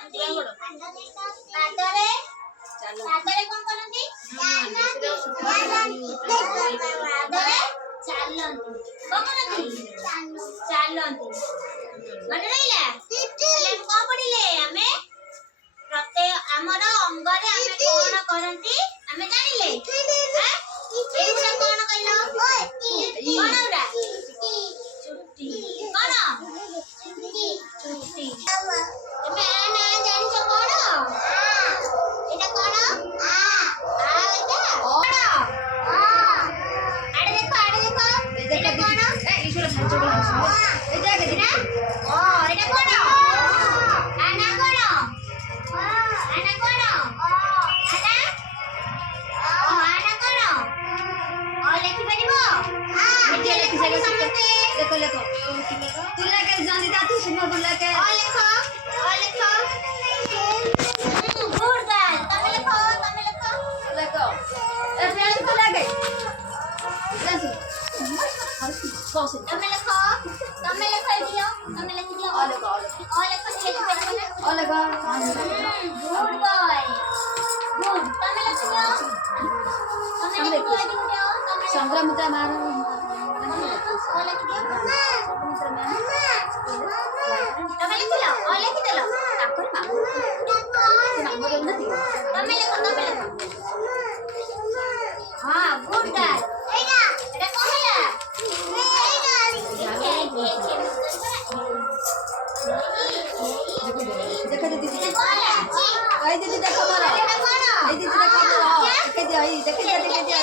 ପାଦରେ ପାଦରେ କଣ କରନ୍ତି? ପାଦରେ ଚାଲନ୍ତି। କଣ କରନ୍ତି? ଚାଲନ୍ତି। ମନେ ରହିଲା? ତାହେଲେ କଣ ପଢିଲେ? ଆମେ ପ୍ରତ୍ୟେକ ଆମର ଅଙ୍ଗରେ ଆମେ କଣ କରନ୍ତି ଆମେ ଜାଣିଲେ। ଏଇଗୁଡ଼ା କଣ କହିଲ? କଣ ଉରା? ଚୁଟି। କଣ? ଚୁଟି। ତମେ ଆ ନା ଜାଣିଛ କଣ? এটা কোন? এটা কোন? আড়ে দেখো এটা কোন? এটা কোন? আনা কোন? আনা কোন? আনা? আনা কোন? লেখি পারিব? লেখি ସମସ୍ତେ লেখো লেখো ତୁ ଲେଖେ ଜାନି ଦାତୁ ସୁନ ତୁ ଲେଖେ ଲେଖ गुड गर्ल तमे লেখো লেখো এ ফ্রেন্ড তো লাগে বস তমে লেখো দিও তমে লিখি দিও ও লেখো লেখি পারিব না ও লেখো গুড বয় গুড তমে লিখি দিও তমে লিখি দিও সংগ্রামিতা মার ও লিখি দিও তমে লিখিলো ও লিখি দিলো তারপরে মামু মামু দেউনা দিও তমে লেখো हां गुड गर्ल এটা কোন হলা देखो दीदी आई दीदी देखो मारो आई दीदी देखो मारो देखे दे आई देखे दे